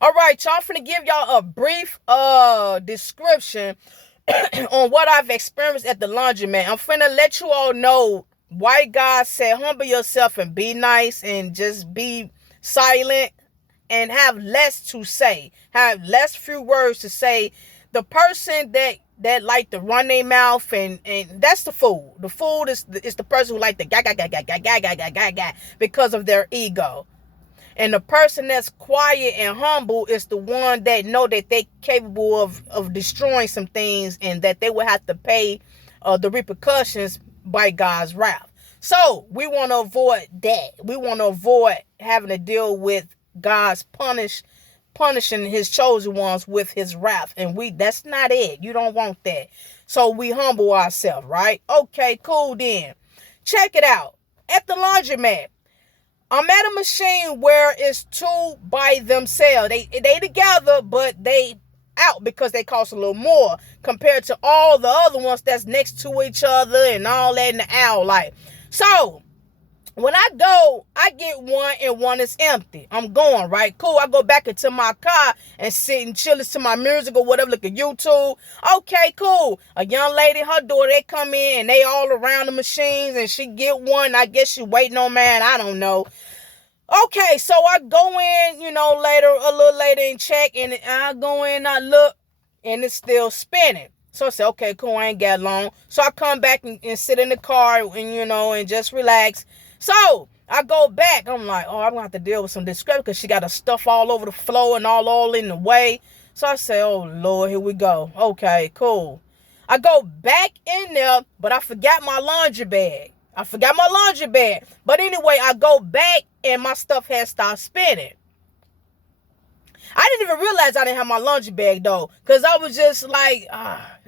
All right, y'all, I'm finna give y'all a brief description on what I've experienced at the laundromat. I'm finna let you all know why God said humble yourself and be nice and just be silent and have less to say. Have less few words to say. The person that like to run their mouth and that's the fool. The fool is the person who like to ga because of their ego. And the person that's quiet and humble is the one that know that they capable of destroying some things and that they will have to pay the repercussions by God's wrath. So we want to avoid that. We want to avoid having to deal with God's punishing his chosen ones with his wrath. And that's not it. You don't want that. So we humble ourselves, right? Okay, cool then. Check it out. At the laundromat, I'm at a machine where it's two by themselves. They together, but they out because they cost a little more compared to all the other ones that's next to each other and all that in the aisle. Like, so when I go, I get one and one is empty. I'm going, right? Cool. I go back into my car and sit and chill to my music or whatever, look at YouTube. Okay, cool. A young lady, her daughter, they come in and they all around the machines and she get one. I guess she waiting on man. I don't know. Okay, so I go in, a little later and check, and I go in, I look, and it's still spinning. So I said, okay, cool, I ain't got long. So I come back and sit in the car and just relax. So I go back. I'm like, oh, I'm going to have to deal with some discrepancy because she got her stuff all over the floor and all in the way. So I say, oh, Lord, here we go. Okay, cool. I go back in there, but I forgot my laundry bag. But anyway, I go back and my stuff had started spinning. I didn't even realize I didn't have my laundry bag though. Because I was just like,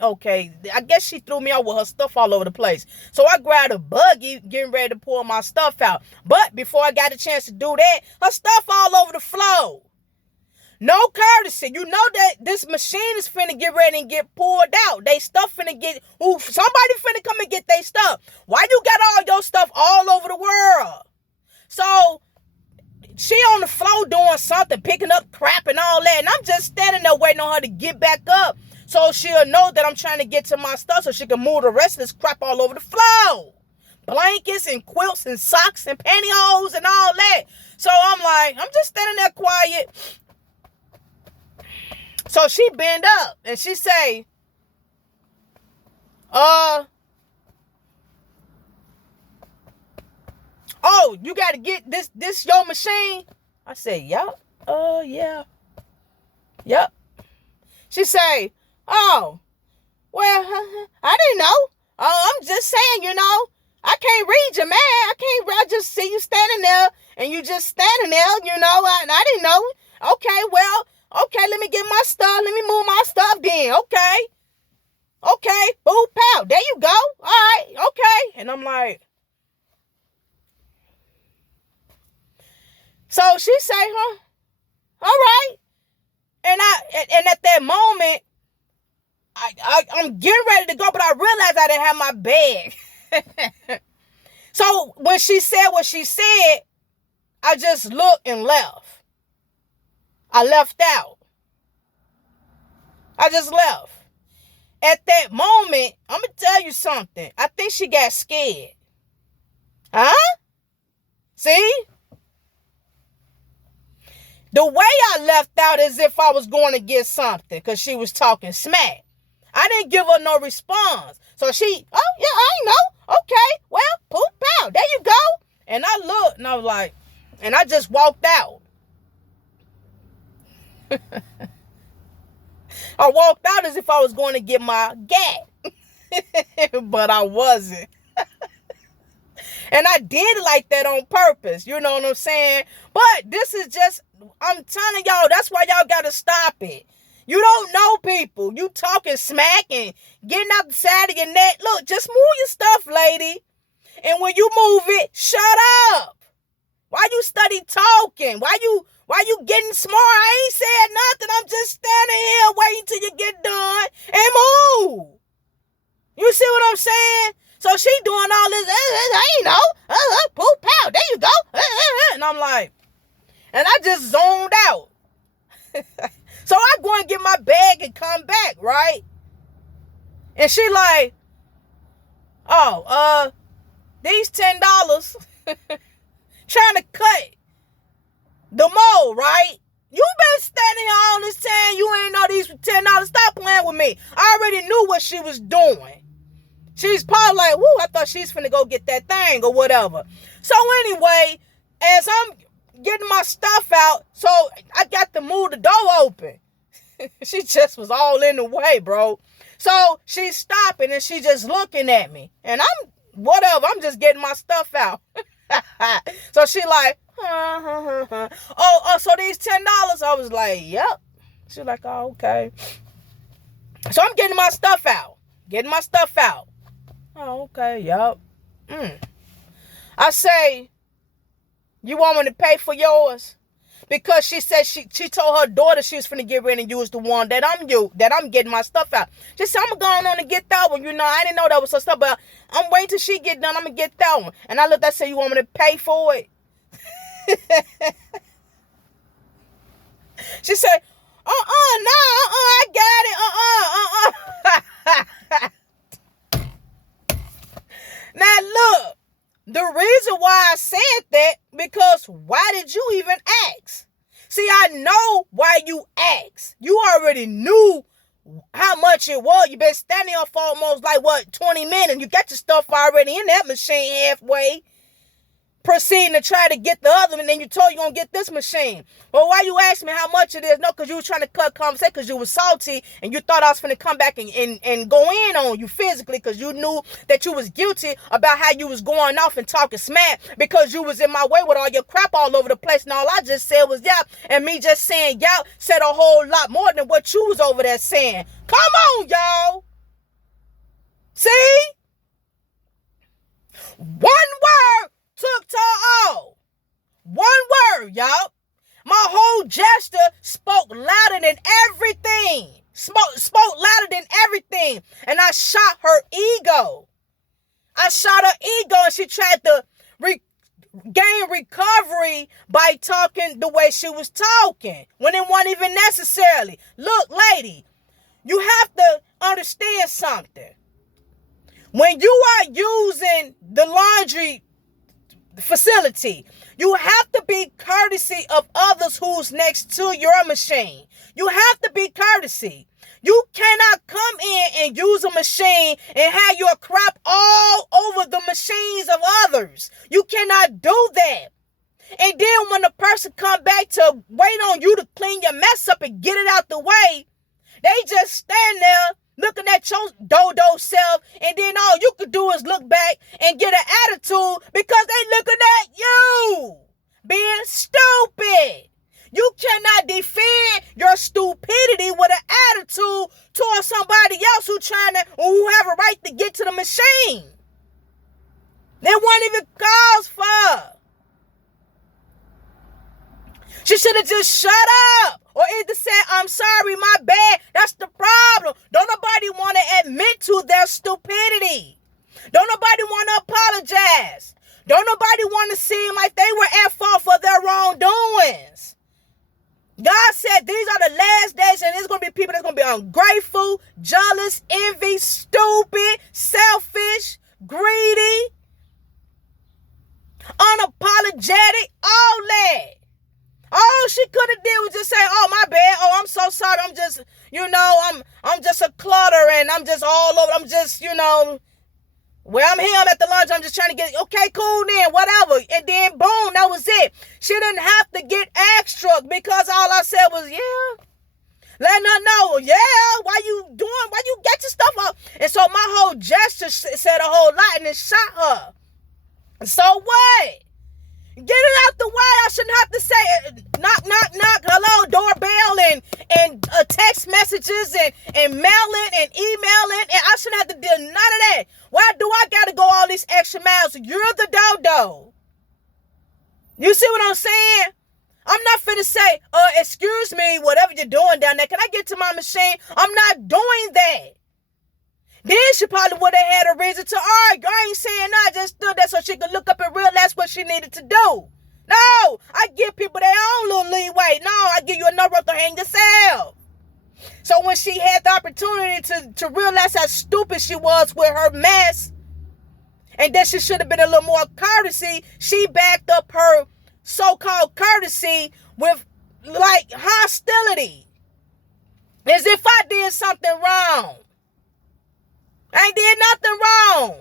okay. I guess she threw me out with her stuff all over the place. So I grabbed a buggy, getting ready to pull my stuff out. But before I got a chance to do that, her stuff all over the floor. No courtesy. You know that this machine is finna get ready and get pulled out. They stuff finna somebody finna come and get their stuff. Why you got all your stuff all over the world? So she on the floor doing something, picking up crap and all that. And I'm just standing there waiting on her to get back up so she'll know that I'm trying to get to my stuff so she can move the rest of this crap all over the floor. Blankets and quilts and socks and pantyhose and all that. So I'm just standing there quiet. So she bend up and she say, oh, you got to get this your machine? I said, yep. Yeah. Yep. She say, oh, well, I didn't know. Oh, I'm just saying, I can't read you, man. I just see you standing there and you just standing there, I didn't know. Okay, well, okay, let me get my stuff. Let me move my stuff then. Okay. Boop, pow. There you go. All right. Okay. And I'm like, so she say, huh? All right. And at that moment, I'm getting ready to go, but I realized I didn't have my bag. So when she said what she said, I just looked and left. I left out. I just left. At that moment, I'm going to tell you something. I think she got scared. Huh? See? The way I left out is if I was going to get something because she was talking smack. I didn't give her no response. So she, oh, yeah, I know. Okay, well, poop out. There you go. And I looked and I was like, and I just walked out. I walked out as if I was going to get my gat. But I wasn't. And I did it like that on purpose. You know what I'm saying? But this is just, I'm telling y'all, that's why y'all got to stop it. You don't know people. You talking smack and getting out the side of your neck. Look, just move your stuff, lady. And when you move it, shut up. Why you study talking? Why you getting smart? I ain't said nothing. I'm just standing here waiting till you get done and move. You see what I'm saying? So she doing all this, poop, pow, there you go. And I'm like, and I just zoned out. So I go and get my bag and come back, right? And she like, oh, these $10 trying to cut the mold, right? You been standing here all this time. You ain't know these $10. Stop playing with me. I already knew what she was doing. She's probably like, woo, I thought she's finna go get that thing or whatever. So anyway, as I'm getting my stuff out, so I got to move the door open. She just was all in the way, bro. So she's stopping and she's just looking at me. And whatever, I'm just getting my stuff out. So she like, oh, so these $10? I was like, yep. She's like, oh, okay. So I'm getting my stuff out. Oh, okay, yep. I say, you want me to pay for yours? Because she said she told her daughter she was finna get ready and use the one that I'm getting my stuff out. She said, I'm going on to get that one. You know, I didn't know that was her stuff, but I'm waiting till she get done. I'm gonna get that one. And I looked, I said, you want me to pay for it? She said, I got it. Now look, the reason why I said that, because why did you even ask? See, I know why you asked. You already knew how much it was. You've been standing up for almost 20 minutes. You got your stuff already in that machine halfway. Proceeding to try to get the other one, and then you told you gonna get this machine. Well, why you asked me how much it is? No, because you was trying to cut conversation because you was salty and you thought I was finna come back and go in on you physically because you knew that you was guilty about how you was going off and talking smack because you was in my way with all your crap all over the place, and all I just said was yep, and me just saying yep said a whole lot more than what you was over there saying. Come on, y'all. See? One word took to all. One word, y'all. My whole gesture spoke louder than everything. Spoke louder than everything. And I shot her ego. And she tried to gain recovery by talking the way she was talking when it wasn't even necessarily. Look, lady, you have to understand something. When you are using the laundry facility, you have to be courtesy of others who's next to your machine. You have to be courtesy. You cannot come in and use a machine and have your crap all over the machines of others. You cannot do that. And then when the person come back to wait on you to clean your mess up and get it out the way, they just stand there looking at your dodo self, and then all you could do is look back and get an attitude because they looking at you being stupid. You cannot defend your stupidity with an attitude towards somebody else who have a right to get to the machine. They weren't even cause for. She should have just shut up or either said, I'm sorry, my bad. That's the problem. Don't nobody want to admit to their stupidity. Don't nobody want to apologize. Don't nobody want to seem like they were at fault for their wrongdoings. God said these are the last days, and there's going to be people that's going to be ungrateful, jealous, envy, stupid, selfish, greedy, unapologetic, all that. All she could have did was just say, oh, my bad. Oh, I'm so sorry. I'm just, I'm just a clutter and I'm just all over. I'm just, where I'm here, I'm at the lunch. I'm just trying to get, okay, cool then, whatever. And then boom, that was it. She didn't have to get extra because all I said was, yeah. Letting her know, yeah, why you get your stuff up? And so my whole gesture said a whole lot and it shot her. So what? Get it out the way. I shouldn't have to say knock, knock, knock, hello, doorbell and text messages and mailing and emailing. And I shouldn't have to do none of that. Why do I got to go all these extra miles? You're the dodo. You see what I'm saying? I'm not finna say, excuse me, whatever you're doing down there. Can I get to my machine? I'm not doing that. Then she probably would have had a reason to argue. I ain't saying nothing. I just stood there so she could look up and realize what she needed to do. No, I give people their own little leeway. No, I give you enough rope to hang yourself. So when she had the opportunity to realize how stupid she was with her mess, and that she should have been a little more courtesy, she backed up her so-called courtesy with like hostility. As if I did something wrong. I ain't did nothing wrong.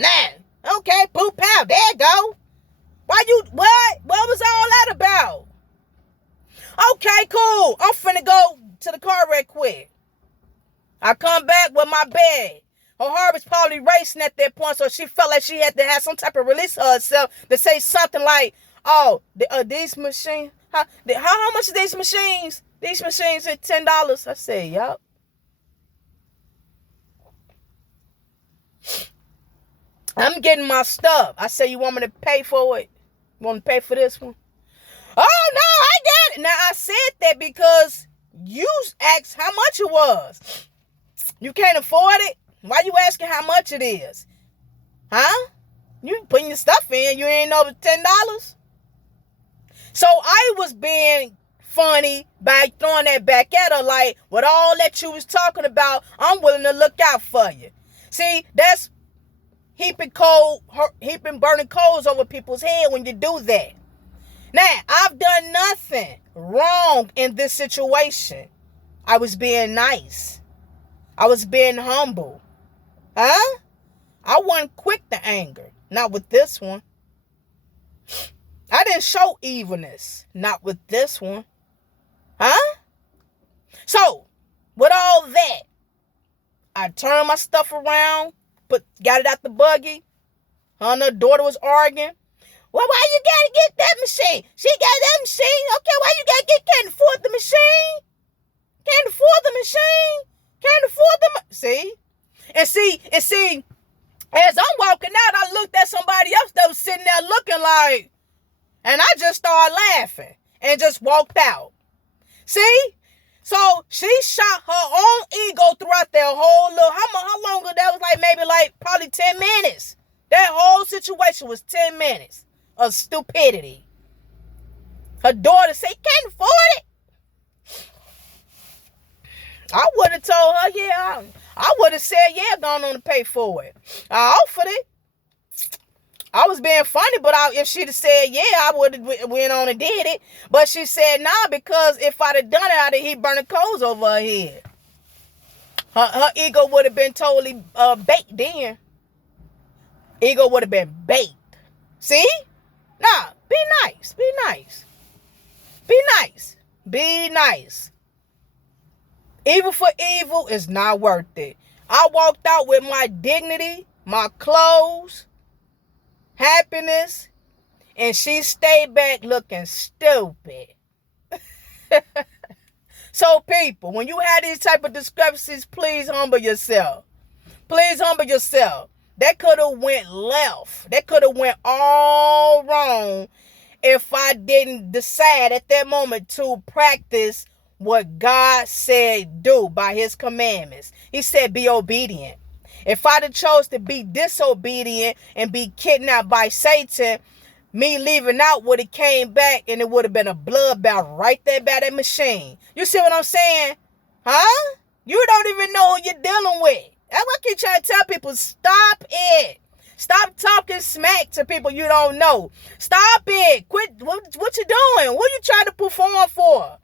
Nah. Okay, poop pow, there you go. What? What was all that about? Okay, cool. I'm finna go to the car real quick. I come back with my bag. Her heart was probably racing at that point, so she felt like she had to have some type of release of herself to say something like, oh, these machines, how much are these machines? These machines are $10. I said, yup. I'm getting my stuff. I said, you want me to pay for it? You want to pay for this one? Oh, no, I got it. Now, I said that because you asked how much it was. You can't afford it? Why you asking how much it is? Huh? You putting your stuff in. You ain't over $10. So I was being funny by throwing that back at her like, with all that you was talking about, I'm willing to look out for you. See, that's heaping burning coals over people's head when you do that. Now, I've done nothing wrong in this situation. I was being nice. I was being humble. Huh? I wasn't quick to anger. Not with this one. I didn't show evilness. Not with this one. Huh? So, with all that, I turned my stuff around, got it out the buggy. Her and her daughter was arguing. Well, why you gotta get that machine? She got that machine. Okay, why you gotta can't afford the machine? Can't afford the machine? Can't afford the See, as I'm walking out, I looked at somebody else that was sitting there looking like, and I just started laughing and just walked out. See? So she shot her own ego throughout that whole little, how long ago that was? Probably 10 minutes. That whole situation was 10 minutes of stupidity. Her daughter said, can't afford it. I would have told her, yeah. I would have said, yeah, going on to pay for it. I offered it. I was being funny, but if she'd have said, yeah, I would have went on and did it. But she said, nah, because if I'd have done it, I'd have heaped burning coals over her head. Her ego would have been totally baked then. Ego would have been baked. See? Nah, be nice. Be nice. Be nice. Be nice. Evil for evil is not worth it. I walked out with my dignity, my clothes, happiness, and she stayed back looking stupid. So people, when you have these type of discrepancies, please humble yourself. Please humble yourself. That could have went left. That could have went all wrong if I didn't decide at that moment to practice what God said do by his commandments. He said be obedient. If I'd have chose to be disobedient and be kidnapped by Satan, me leaving out would have came back and it would have been a bloodbath right there by that machine. You see what I'm saying? Huh? You don't even know who you're dealing with. That's why I keep trying to tell people, stop it. Stop talking smack to people you don't know. Stop it. Quit. What you doing? What are you trying to perform for?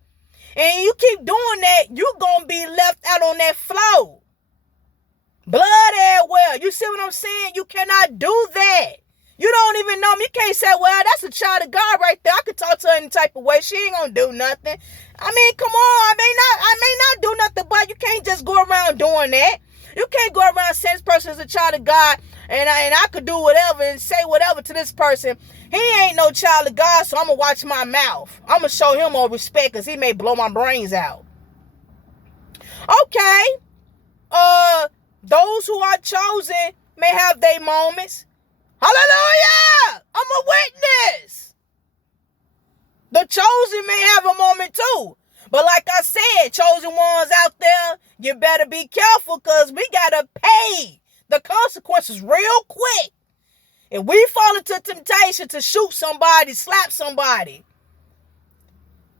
And you keep doing that, you're going to be left out on that floor. Blood everywhere. You see what I'm saying? You cannot do that. You don't even know me. You can't say, well, that's a child of God right there. I could talk to her any type of way. She ain't going to do nothing. I mean, come on. I may not do nothing, but you can't just go around doing that. You can't go around saying this person is a child of God and I could do whatever and say whatever to this person. He ain't no child of God, so I'm going to watch my mouth. I'm going to show him more respect because he may blow my brains out. Okay. Those who are chosen may have their moments. Hallelujah! I'm a witness. The chosen may have a moment too. But like I said, chosen ones out there, you better be careful because we got to pay the consequences real quick. If we fall into temptation to shoot somebody, slap somebody,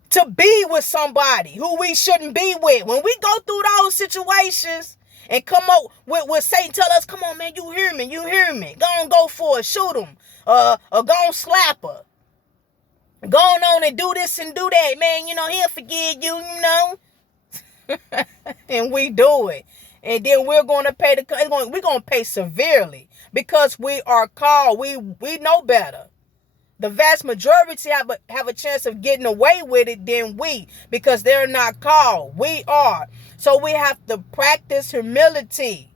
to be with somebody who we shouldn't be with, when we go through those situations and come up with Satan tell us, come on, man, you hear me. Go on, go for it, shoot him, or go on, slap her. Go on and do this and do that, man. He'll forgive you, and we do it. And then we're going to pay we're going to pay severely because we are called. We know better. The vast majority have a chance of getting away with it than we, because they're not called. We are. So we have to practice humility.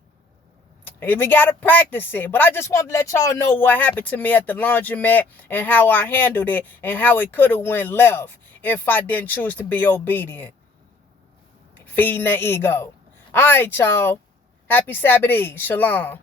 We got to practice it. But I just want to let y'all know what happened to me at the laundromat and how I handled it and how it could have went left if I didn't choose to be obedient. Feeding the ego. All right, y'all. Happy Sabbath Eve. Shalom.